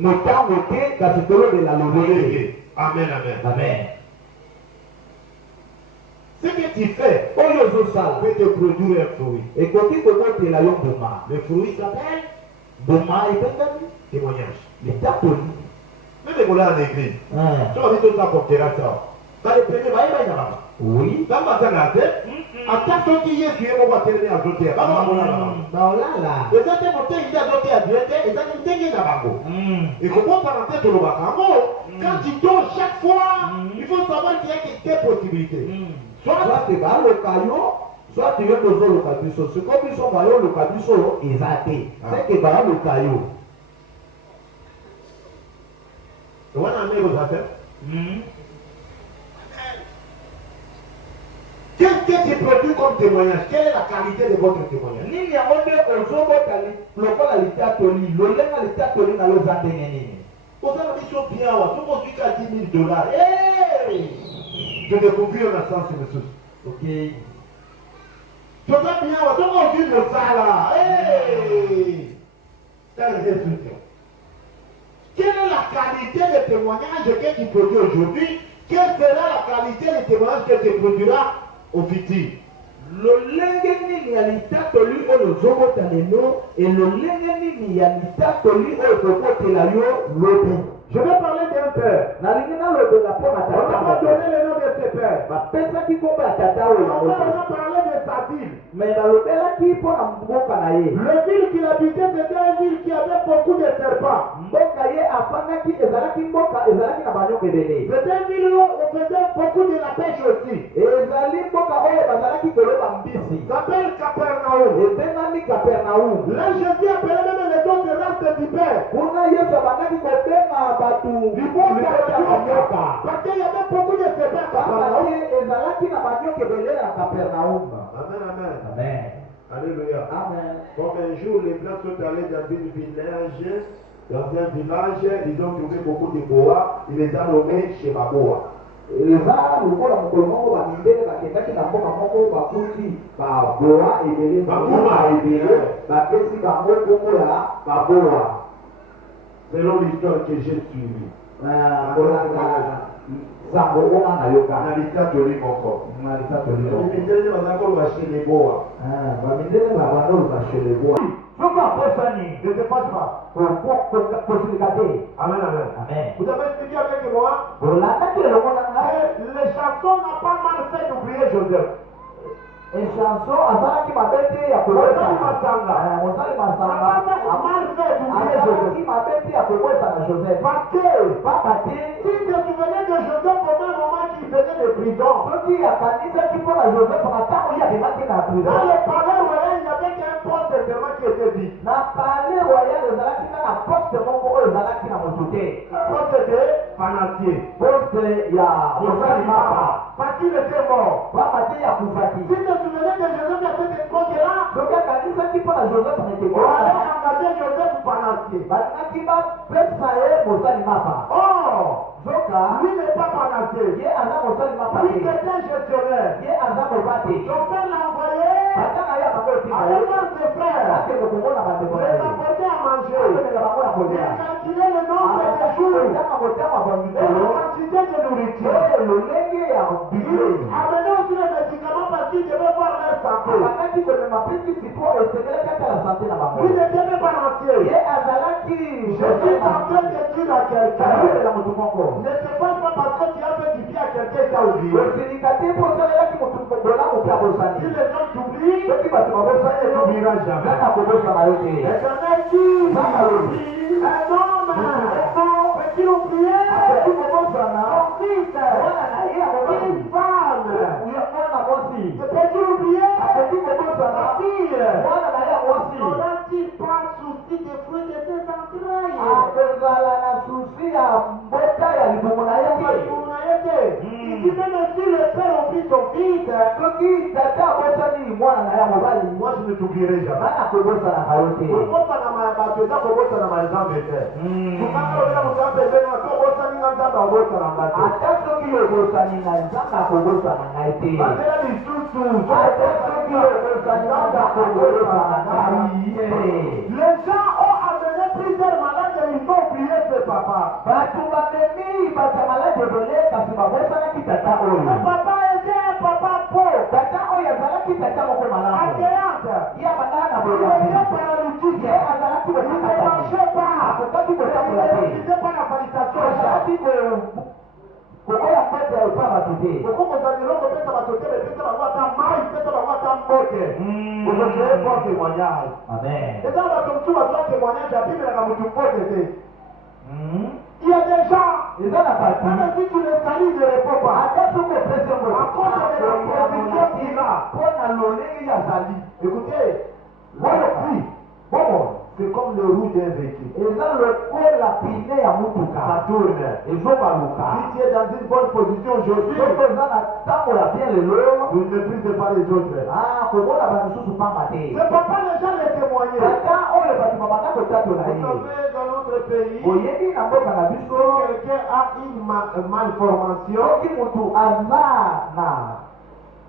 motango te kasi tolobela lolenge. Amen, amen. amen. Ce que tu fais oyo ozosala peut te produire un fruit. ekoki kobotela yo mbuma. Le fruit s'appelle mbuma ebengami témoignage. litatoli. Même les en église. Tu vas dire ça pour ça. Ça les premier, oui. dans ma tête, à ta sortie, tu es mon baptême à côté. baolala. Et ça, tu es monté, il a doté à Dieu, et ça, tu es dans bango. Et comment par la tête au bacango, quand tu dors chaque fois, il faut savoir qu'il y a quelques possibilités. soit te baloka yo soit yo tozoloka biso sikoyo biso bayoloka biso eza te seke baloka yo. Et on a mis aux affaires. Qu'est-ce que tu produis comme témoignage? Quelle est la qualité de votre témoignage? nini yango nde ozobota lokola litatoli lolenga litatoli na yo eza ndenge nini. Vous avez dit ça bien, on va jusqu'à $10,000. Hey! Je découvre un sens, monsieur. ok. Je vais bien, on va vivre ça là. Hey! C'est la réflexion. Quelle est la qualité de témoignage que tu produis aujourd'hui? Quelle sera la qualité de témoignage que tu produiras au futur? lolenge nini ya litatoli oyo ozobota lelo elolenge nini ya litatoli oyo tokotela yo lobi. Je vais parler d'un père. nalingi nalobela mpo na On n'a pas tata donné le nom de ce père. bapesaki kombo ya tata oyo On yango a parlé de sa ville. me balobelaki mpo na mboka na ye. Le ville qu'il habitait, c'était une ville qui avait beaucoup de serpents. afandaki ezalaki mboka ezalaki na banyoka ebele. C'était une ville où on faisait beaucoup de la pêche aussi. Ezali mboka oyo bazalaki koloba mbisi. Ça s'appelle Capernaum. Ebengami Capernaum. Là, Jésus appelait même les dons de race du père. Kuna Yesu abandaki kobenga batu Libota ya banyoka. Parce qu'il y avait beaucoup de serpents à Capernaum. ezalaki na banyoka ebele na Capernaum. Amen, amen. Amen. Alléluia. Amen. Comme un jour, les Blancs sont allés dans un village, ils ont trouvé beaucoup de bois, ils les ont nommés chez Baboa. Eza lokola mokolo moko bamindele bakendaki na mboka moko bakuti baboa ebele Baboa ebele bapesi bango kombo ya baboa. Selon l'histoire que j'ai suivie. kolanda sango ona na yoka Na litatoli moko. na litatoli Bamindele bazakoloba chez les Boa. bamindele babandoloba chez les boa. Soki apesani, ne te fâche pas. kosilika te. Amen, amen. Amen. Vous avez expliqué avec moi. olandaki elongo na ngai Les chansons n'ont pas mal fait d'oublier Joseph. echanson azalaki mabe te ya Mosali Masanga. mosali N'a masanga pas mal fait d'oublier azalaki Joseph. mabe te ya kobwesa na joseph Parce que papa te si tu te souvenais de Joseph au même moment qu'il venait de prison, soki akanisaki mpo na joseph na ntango ye akendaki na dans prison le palais royal, il n'y avait qu'un poste seulement qui était vide. na palais royal ezalaki kaka poste moko oyo ezalaki na moto te Un poste de panancier. poste ya mosali mapa Parce qu'il était mort. papa te ya kufaki Si tu te souvenais de Joseph à cette époque-là, soki akanisaki mpo na joseph na on ekeko allait engager Joseph panancier. balingaki bapesa ye mosali mapa Or, zoka lui n'est pas panancier. ye aza mosali mapa Lui te était gestionnaire. ye aza koba te Son père l'a envoyé ata na ye abango etika avec ye voir ses frères, akende komona bandeko na les ye apporter à manger. akomela bango ya Il kolia a calculé le nombre de jours kotanga kotanga et la bamikolo quantité de nourriture. oyo lolenge ya Il bibeli amenait aussi les médicaments parce qu'il devait voir leur santé. akangaki komema mpikisi mpo esengelaki ata la sante na bango Lui n'était même pas entier. ye azalaki Je suis en train de dire à quelqu'un, ayobelela motu moko ne te passe pas parce que tu as fait du bien à quelqu'un et t'as oublié. osilika te mpo osalelaki motu bolamu mpe Si abosani les gens t'oublient, soki bato babosani tu n'oublieras jamais. zaka kobosana yo te L'éternel dit, un homme peut-il oublier akoki kobosana son fils, mwana na ye ya mobali une femme? mwana mwasi Peut-il oublier akoki sa kobosana fille? mwana na ye ya mwasi N'aura-t-il pas souci des fruits de ses entrailles? akozala na susi ya mbota ya libumu na ye te Il dit même si le père oublie son fils, soki tata abosani mwana na ye ya mobali moi je ne t'oublierai jamais. ngana kobosanaka yo te Kobosana bato eza kobosana na nzambe te. Sukanga oyo moto apesena tobosani nga nzambe abosana nga te. ata soki obosani na nzambe akobosana ngai te Bandela lisusu ata soki obosani na nzambe akobosana ngai te les gens ont amené plusieurs malades et ils ont oublié ce papa. bato bamemi bato ya maladi ebele kasi babosanaki tata Ce oyo papa était un papa pauvre, tata oyo azalaki tata moko malamu accueillante. ye abandaka na Il boyaki était paralytique. ye azalaki Il ne kotakatani marchait pas. akokaki Il kotambola te n'utilisait pas la sanitation. azalaki kokoya mbote ya epa bato te okokozala eloko opesa bato te bepesa bango ata mai pesa bango ata mbote okokree bon témoignage amen eza bato mosusu bazwa témoignage abimelaka motu mbote te il y a des gens eza na bato même si tu les salis ne réponds pas ata soki opesi yango à cause de la position qu'il a. mpo na lolenge azali Écoutez, le prix, bon, c'est comme le roue d'un véhicule. eza lokola pine ya motuka Ça tourne. ezobaluka Si tu es dans une bonne position aujourd'hui, soki oza na ntango ya bien lelo tu ne méprises pas les autres. komona bamisusu pamba te C'est pourquoi les gens les témoigner. tata oyo bato babanda kotatola Vous ye savez, dans notre pays, oyebi na mboka na biso quelqu'un a une malformation. soki motu aza na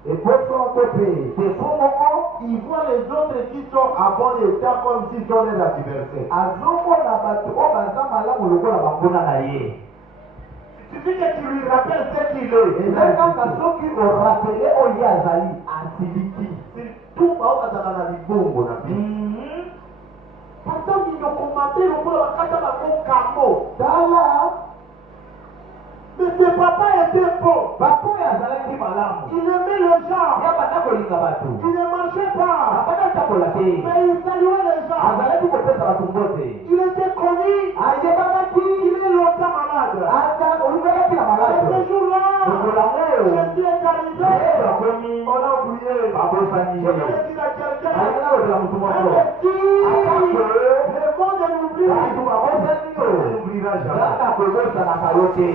eboso to mpe defo moko Il voit les autres qui sont à bon état comme s'ils sont les adversaires. azomona bato oyo baza malamu lokola banguna na ye Il suffit que tu lui rappelles ce qu'il est. eza kaka soki orapele oyo ye azali asiliki C'est tout baokataka na libongo na biso. Pourtant, ils ont commandé le boulot à Kamo. tala Mais ce papa était bon. papa oyo azalaki malamu Il aimait les gens. ya banda kolinga bato Il ne marchait pas. abanda takola te Mais il saluait les gens. azalaki kopesa bato mbote Il était connu. ayebamaki Il babosani. Je voulais dire à quelqu'un, Alina lobela mutu moko. investis, le monde l'oublie. Bato babosani yo. On n'oubliera jamais. Nana kobosanaka yo te.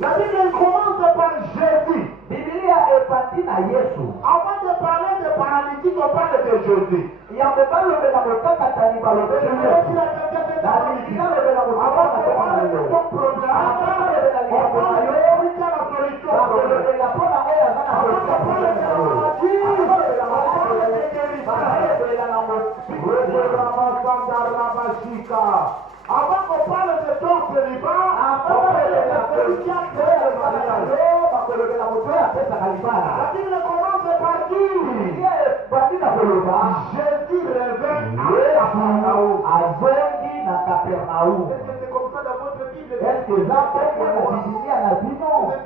La Bible commence par Jésus. Biblia epati na Yesu. Avant de parler de paralytique, on parle de Jésus. Yambe balobela mokakatani balobela Je voulais Yesu. dire à quelqu'un cette Na après-midi. Biblia lobela Avant de mokakatani parler de balobela ton problème, on parle de celui qui a la solution au problème. balobela mpona oyo aza na Avant de parler de la maladie, on parle de guérison. Avant qu'on parle de ton célibat, on parle de celui qui a créé le mariage. La Bible commence par dire Jésus revint à Capernaum. Est-ce que c'est comme ça dans votre Bible? Vous pouvez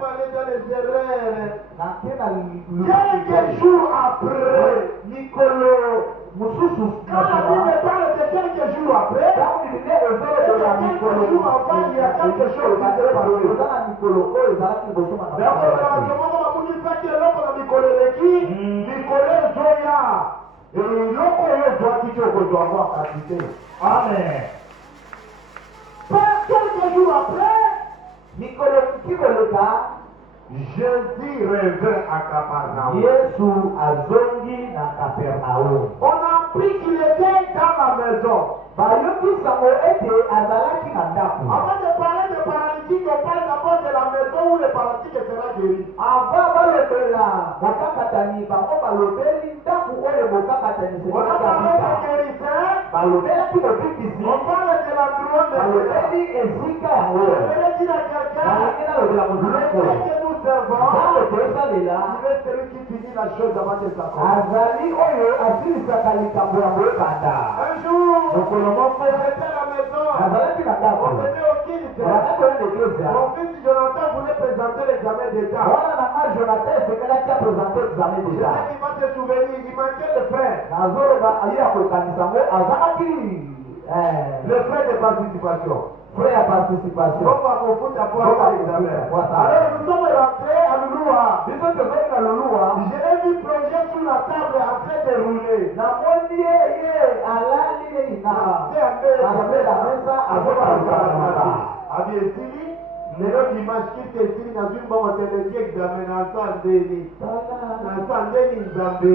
parler dans les erreurs. Quelques jours après, quand la Bible parle de quelques jours après, quelques jours avant, il y a quelque chose qui s'est passé. D'abord, Amen. Pas quelques jours après, Jésus revint à Capernaum. Yesu azongi na Kapernaum. On a appris qu'il était dans la maison. Bayokisango ete azalaki na ndako. Avant de parler de paralytique, on parle d'abord de la maison où le paralytique sera guéri. Avant balobela mokakatani bango balobeli ndako oyo mokakatani On a parlé de guérison. balobelaki mobikisi. On parle de la couronne de balobeli esika yango. Je vais dire à quelqu'un, balingi nalobela le monduloko. Dieu que nous servons, ntango toesalela il est celui qui finit la chose avant que ça commence. azali oyo asilisaka likambo yango ebanda. Un jour, mokolo moko j'étais à la maison, azalaki na ndako. on venait au kilt. balaki koyenda eklezia. Mon fils Jonathan voulait présenter l'examen d'État. mwana na nga jonathan esekelaki apresente examen Je deja. sais qu'il va se souvenir, il manquait le frère. nazoloba aye ya kokanisa ngo azalaki Le frère de participation. frais ya participation. On va confondre d'abord avec l'examen. Alors nous sommes rentrés à Louloua. biso tozali na loluwa Je l'ai vu plonger sur la table en train de rouler. namoni ye alali na la mesa azokaluka. Abi esili, lelo dimanche kiti esili nazwi mbongo teleki examen na Sandeni. Na Sandeni Nzambe.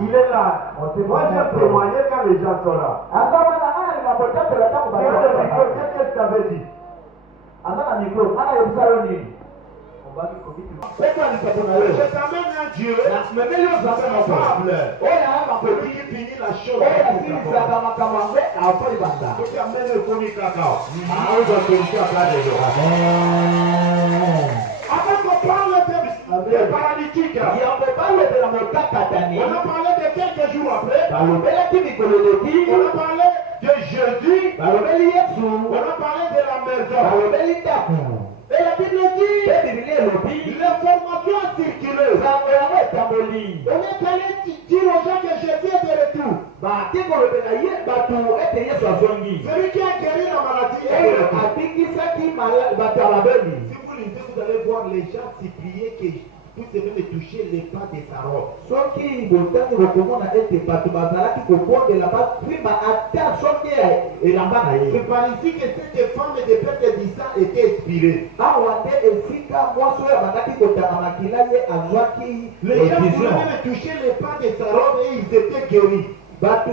Il est là. Moi j'ai témoigné quand les gens sont là. aza wana aya linapotapela tango Qu'est-ce que tu avais dit? aza na mikro ana yebisa yo nini. Je t'amène un Dieu capable. Qui finit la chose. asilisaka makambo yango afa libanda. Qui amène le commis cacao. Avant qu'on parle des paralytiques, yambo balobela mokakatani on a parlé de quelques jours après. balobelaki mikolo eleki On a parlé de Jésus. balobeli yesu On a parlé de la maison. balobeli ndako. Et la Bible dit, mpe biblia elobi l'information a circulé. sango yango etamboli. On est allé dire aux gens que Jésus est de retour. bake kolobela ye bato ete yesu azongi. Celui qui a guéri la maladie est de oyo retour. abikisaki bato ya babeli. Si vous lisez, vous allez voir les gens s'y plier que puisse même toucher les pas de sa robe. soki botangi bokomona ete bato bazalaki kobondela bapima ata soki elamba na ye. C'est par ici que cette femme de perte de sang était expirée. awa nde esika mwasi oyo abandaki kotanga makila ye azwaki Les gens vision. pouvaient même toucher les pas de sa robe et ils étaient guéris. bato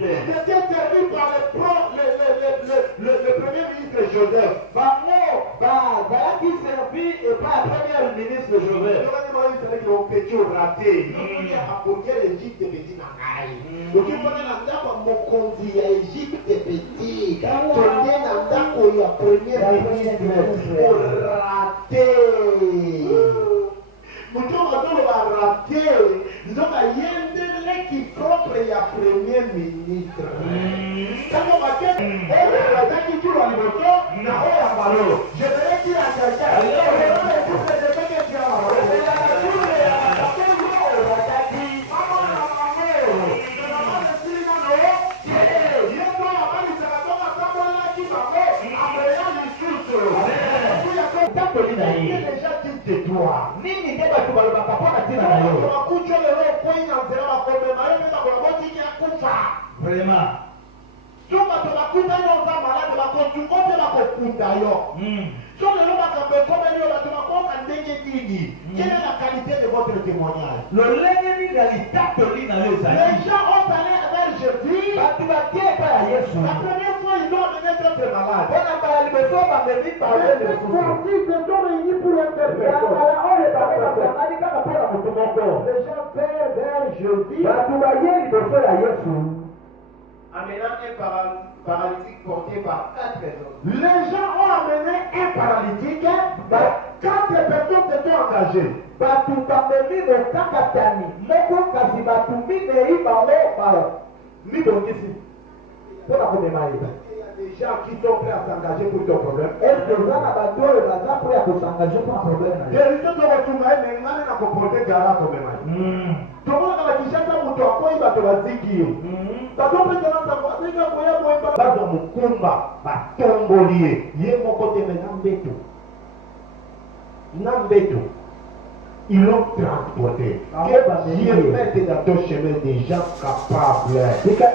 C'était servi par le premier ministre Joseph. qui servit et pas la première ministre Joseph. Mucho matolo va raté. Disons que yendele qui propre ya premier ministre. Kama bakete, bataki tu la liboto na oya palo. Je vais dire à quelqu'un, nini ndio watu balobaka pona tina na yo makucho leo kwenya nzela makombe mayo na kwa botiki ya kufa vraiment tuma tunakuta yo za malade bakotungote bakokuta yo so lelo bakambe kombe yo batu bakoka ndenge nini quelle est la qualité de votre témoignage lolenge ni realitato lina yo za les gens ont allé vers Jésus batu batie pa ya Yesu la première fois ils ont amené d'autres malades bona ba libeso ba memi ba les sportifs se sont réunis pour un seul personne les gens vers Jésus batu baye libeso ya Yesu amenant un paralytique porté par 4 personnes. Les gens ont amené un paralytique, 4 personnes se sont engagées. batu bamemi mokakatani moko kasi batu minei bango ba mibongisi mpona komema ye. Il y a des gens qui sont prêts à s'engager pour ton problème. Est-ce que ça na bato oyo baza po ya kosangaje mpona problème na yo? Jésus te retunga mais ngane na comporter gara comme moi. Tout le monde a dit que muto akoi bato baziki. Bato pesa na sababu ndika koya moemba bato mukumba batombolie ye moko te mena mbeto. Na mbeto. Ils l'ont transporté. Dieu mette dans ton chemin des gens capables. Tika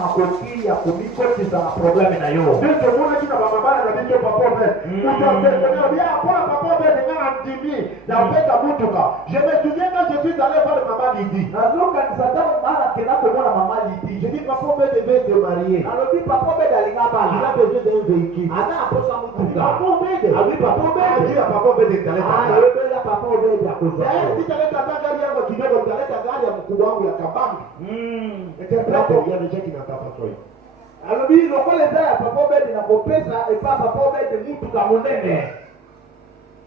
makoki ya komikotisa na problème na yo. Ndio mbona kina baba bana na bicho papobe. Utasemea bien pour papobe ni ngana ndimi na peta mutuka. Je me souviens quand je suis allé voir maman Lydie. Nazoka nisata mara kena komona mama Lydie. Je dis papobe devait se marier. Nalobi papobe dalinga bala. Il a besoin d'un véhicule. Ana aposa mutuka. Papobe. Abi papobe. Dieu a papobe de talent. Yobela papobe ya koza. Si taleta gari yangu kidogo taleta gari ya mkubwa wangu ya kabambi. Interprète, il y a des gens qui n'entendent pas toi. Alobi lokola eza ya papobe na kopesa epa papobe de mutuka monene.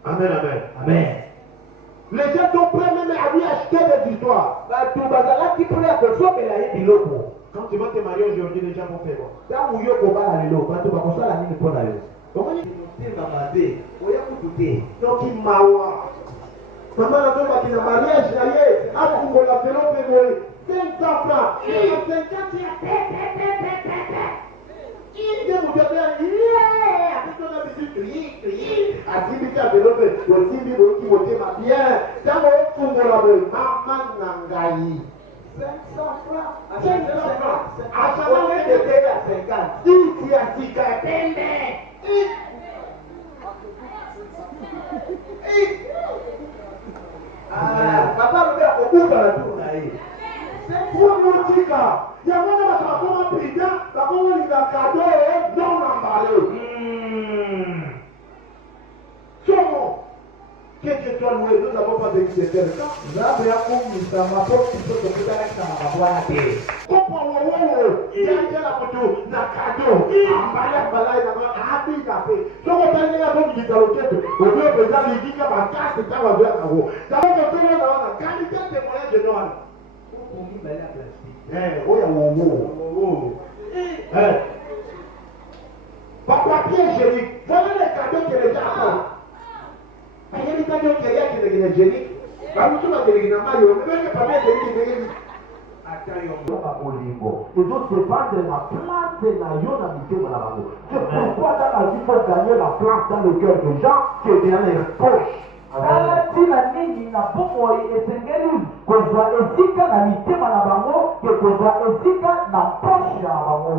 Amen, amen. Amen. Les gens sont prêts même à lui acheter des histoires. Batu bazalaki prêt ya kosomela ye biloko. Quand tu vas te marier aujourd'hui, les gens vont faire quoi? Tangu yo kobala lelo bato bakosala nini mpona yo? Okotinga mabe oya kutu te. Donc il mawa. Maman a dit qu'il a mariage na ye, a kungola velo pegoi 500 francs. 50 ya Inde mujabia yeah, akitona bisu tri. Asibika velo pe, osimbi boki motema bien. Tango kungola velo mama nangai. 500 francs. 500 francs. Achana le de 50. Si ya sika tende. Papa lobe akobuka na tu na ye. Pour nous dire, il y a même un président, la commune de cadeau non emballé. Comment? Qu'est-ce que toi, nous n'avons pas vécu de tel cas? Zabe ya kumisa mapoki soto kutaleka na mabwana te. Comment il y a la photo, la cadeau, emballé, la habit, la paix. Donc, on a dit la bonne qui est dans le quête. Au lieu de ça, il dit que ma casse est à la voie à vous. D'abord, on a la qualité de témoignage de Noël. Par papier hygiénique, voilà les cadeaux que les gens font. Il y a des cadeaux qui sont hygiéniques. Bah, vous savez que les gens font, même le papier hygiénique. Les autres se vendent la plante na yo na mitema na bango. C'est pourquoi dans la vie, il faut gagner la plante dans le cœur des gens qui est dans les poches. Tina nini na bomoi esengeli kozwa esika na mitema na bango ke kozwa esika na poshe na bango.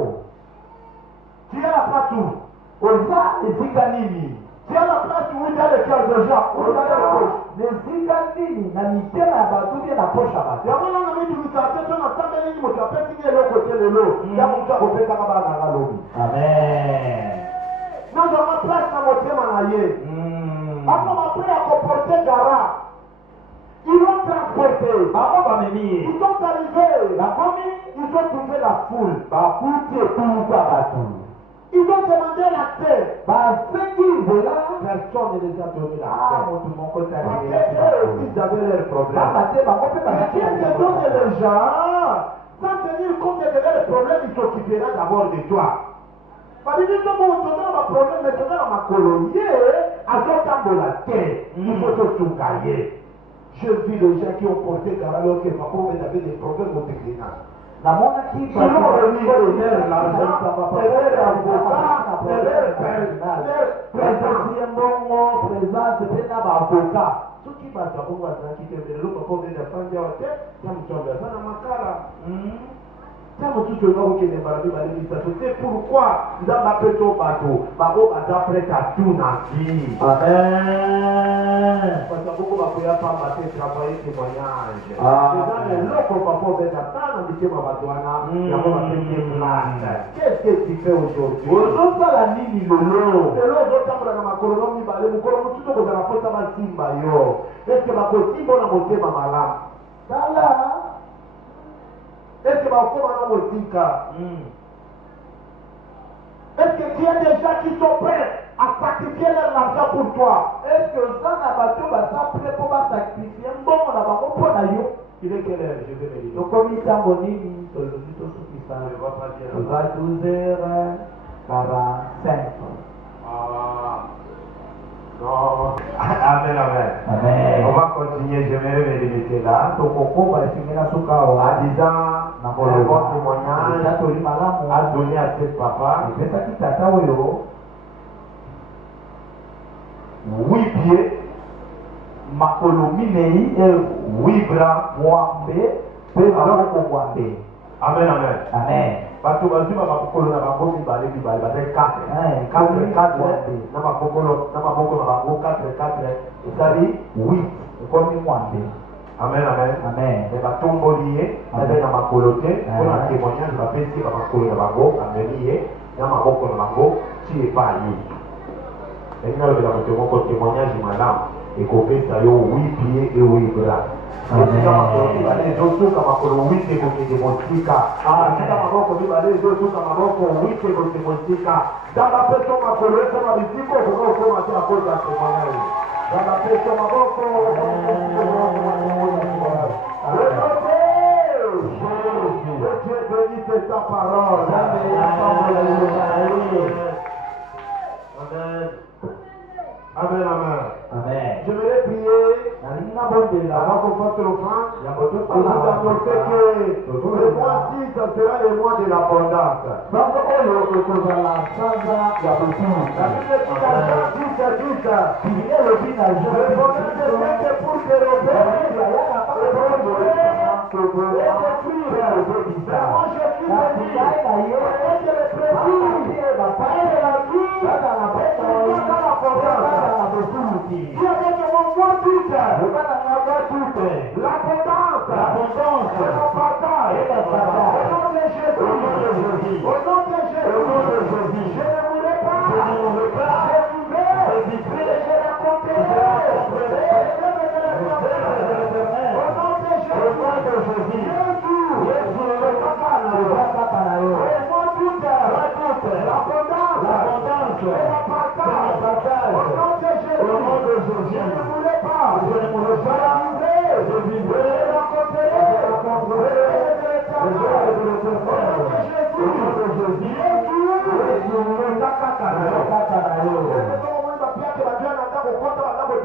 Tu as la place où? Oza esika nini? Tu as la place où dans le cœur des gens, où dans les poches. Esika nini na mitema ya bato bien na poshe ya bato. Yango nanga mitulisa te to na sambeli moto apesi ye eloko te lelo. Ya moto akopesaka bana na lobi. Amen. venir. Ils sont arrivés. La famille, Ils ont trouvé la foule. bakuti etuka batu. Ils ont demandé l'accès. Basengi nzela. Personne ne les a donné Ah, l'accès. motu moko Parce tali. qu'eux aussi, ils avaient leurs problèmes. Baba te bango pe Mais Dieu te donne les gens, sans tenir compte de leurs problèmes, il s'occupera d'abord de toi. Parce que nous sommes un problème, mais nous avons un colonier, à la terre, il faut te soucailler. Je vis les gens qui ont porté garde alors que papa avait des problèmes au tribunal. namonaki Ils ont remis leur l'argent, leur avocat, leur présence mbongo présence pe na baavocat soki bato abongo bazalaki te lelo papa oveni afandi awa te ta mosusu aza na makala ta mosusu onga kokende mbala mibale misato te pourkui nzambe apesa bato bango baza prete atuna vi bato abongo bakoya pamba te travailler témoignage eza leloko papa oveni ata na mitema bato wana yango bapesi place qu'est-ce que tu fais aujourd'hui ozosala nini lelo lelo ozotambola na makolo no mibale mokolo mosusu okozala mposa basimba yo eske bakosimba na motema malamu tala eske bakoma na motika eske tu as des gens qui sont prêts à sacrifier leur argent pour toi est-ce que oza na bato baza prêt mpo basakrifie mbongo na bango mpo na yo il est quelle heure je vais me dire tokomi ntango nini tolobi tosukisa oza 12h45 non amen amen amen on va continuer j'aimerais me limiter là tokokoba esengela suka awa en disant na un bon koloba témoignage tatoli malamu à donner à ce papa epesaki tata oyo 8 pieds makolo minei 8 bras mwambe mpe maboko mwambe amen amen amen bato bazwi bakokolo na bango mibale baza 4 na maboko na bango 4 ezali 8 ekomi mwambe amen amen amen me batomboli ye aza na makolo te mpona témoignage bapesi bamakolo na bango amemi ye na maboko na bango ti epai ye elingi nalobela moto moko témoignage malamu ekopesa yo 8 pieds et 8 bras esika makolo mibale ezosuka makolo 8 ekokende mosika esika maboko mibale ezosuka maboko 8 ekokende mosika nzambe apeso makolo esoma bisiko okoka okoma te akoza témoignage nzambe apeso maboko Dieu bénisse ta parole. Amen, amen. amen J'aimerais prier nalingi nabondela avant qu'on fasse l'offrande. yango Pour vous tosala annoncer que ce mois-ci, ça sera le mois de l'abondance. sanza oyo ekozala sanza ya La kotuka Bible dit dans Jean 10, biblia elobi na le bonheur de Dieu c'est pour te réveiller et détruire. Mais moi je suis venu avec le précis et la vie et dans l'abondance. Dis avec mon moi toute l'abondance et le partage. Au nom de Jésus. Au nom de Jésus. Je ne voulais pas. Je vivais. Et je racontais. Au nom de Jésus. Jésus. Le papa. Et moi toute l'abondance et le partage. Au nom de Jésus. Je ne voulais pas. Je vivais. Je racontais.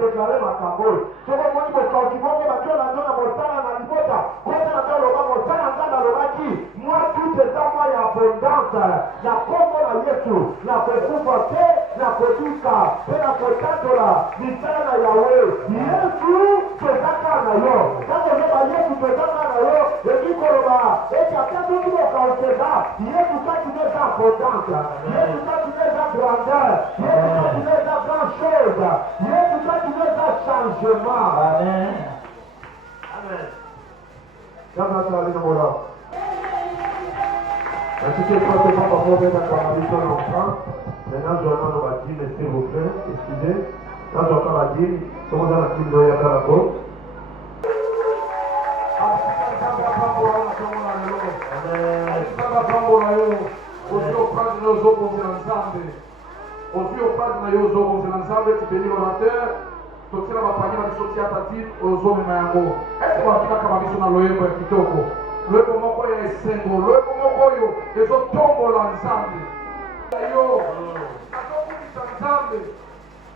déclarer makambo soko omoni bokauki bongo bato na nzo na mosala na libota kota na nzo aloba mosala nzambe alobaki mwa tute eza mwa ya abondance na kombo na yesu na kokufa te na kotuka mpe na kotatola misala na yawe yesu tozaka na yo ntango ozoba yesu tozaka na yo eki koloba eti ata soki bokauseza yesu kati neza abondance yesu kati neza grandeur yesu kati neza grand chose yesu kati neza changement. Amen. Amen. Kama tualina mola. Asike kwa sababu kwa beta kwa mabito l'enfant. Maintenant je demande au bâtiment s'il vous plaît, excusez. Quand je parle à dire, comment ça la petite doya karako? alisaka pambo na yo ozwi ofrande na yo ozokonzela nzambe ozwi ofrande na yo ozokonzela nzambe tibeni l'orateur totiela bapanye na biso tiata tip ozomema yango ese bakikakama biso na loyembo ya kitoko loyembo moko ya esengo loyembo moko oyo ezotombola nzambe yo nazokumisa nzambe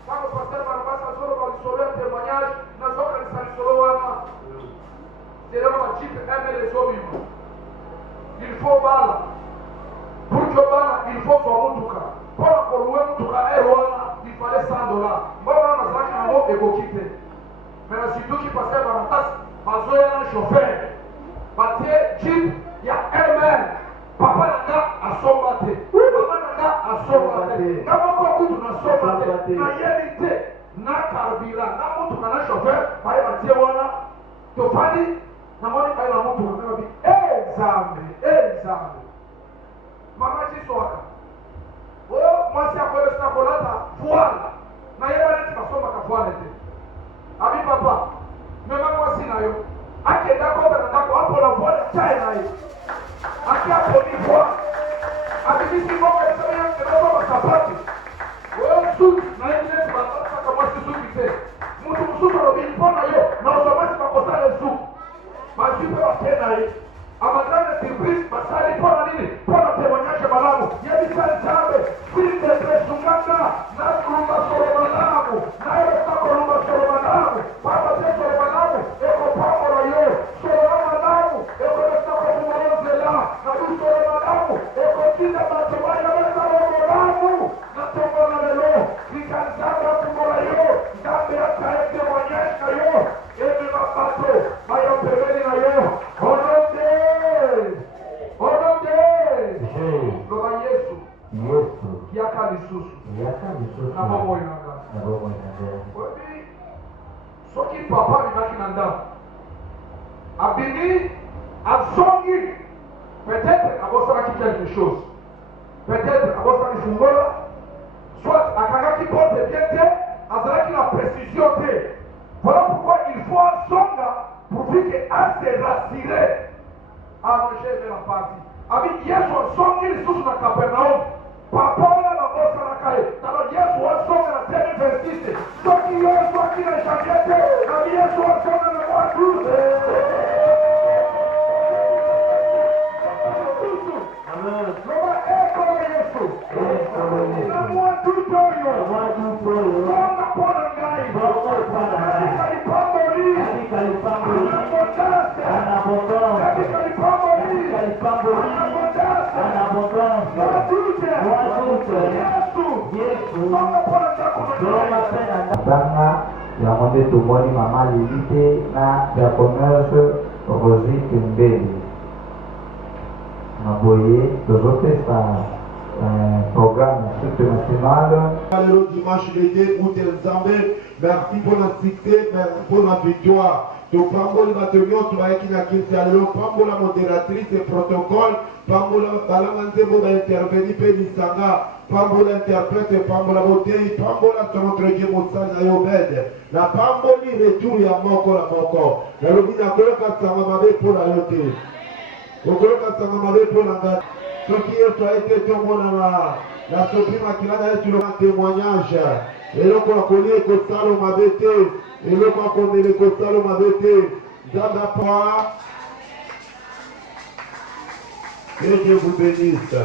ntango paster barabasi azoloba lisolo ya témoignage nazokanisa lisolo wana zelelo bajipe emele ezobima il faut bala pour que bala il faut zwa mutuka mpona koluwe mutuka ere wana il fallait $100 mbona wana nazalaki nango ekoki te me na situki paster barabasi bazoya na chauffeur batie jip ya ml papa nanga asomba te mama nanga asomba te nga moko kutu nasomba te nayebi te na karbira na mutuka na chauffeur baye batie wana tofandi namoni baye na mutuka ngabi nzambe mama chiswaka o mwasi akolesina kolata voile nayeba neti basombaka voile te abi papa mema mwasi na yo akenda kota na ndako apola voile chai na ye aki aponi voile abibisi moko esayakeloko basapati oyo suki nayebi neti basaka mwasi suki te mutu mosusu alobi mpo na yo na osomasi bakosala esuki bazwi mpe bake na ye amadame surprise basali mpo na nini mpo na témoignage malamu yebisa nzambe filtepesunganga nakulumba solo malamu nayesa kolumba solo malamu papa te solo malamu ekopambola yo solo malamu ekolesa kokumolo nzela na lusolo malamu ekotinda bato bayabesa lo malamu natongola lelo lika nzambe akumbola yo nzambe akaye témoignage na yo emema bato bayo pembeni na yo loba yesu yaka lisusu na bomoi nanga oyebi soki papa abimaki na ndako abimi azongi peut-être abosalaki quelque chose peut-être abosali fungola soit akangaki porte bien te azalaki na précision te voilà pourquoi il faut azonga pourvu que ase rassuré allongé vers la partie abi yesu azongi lisusu na Capernaum papa wana babosalaka ye talo yesu azonga na 2026 soki yo soki na janvier te abi yesu azonga na mois d'août loba ekolo yesu na mois d'août oyo zonga mpo na ngai kalipamboli banga yango nde tomoni mama leli te na diaconese Rosie Kimbeli na boye tozopesa programme internationale. Le dimanche d'été pour tes Nzambe, merci pour la succès, merci pour la victoire. Donc, Pambola Matonio, tu vas être qui n'a qu'une seule, Pambola modératrice et protocole, Pambola Balamanzebo va intervenir, Pénisanga, Pambola interprète, Pambola beauté, Pambola sur notre Dieu, Moussa, Nayobed. La Pamboli retour, il y a moko la moko. La Lobina Koloka Samamabe pour la loté. Koloka Samamabe pour la gâte. Ce qui est toi été témoin la Soprima qui l'a sur un témoignage. Et là, on a connu le Kostalo Mabete. Et là, on a connu le Kostalo Mabete. Zandapa. Que Dieu vous bénisse.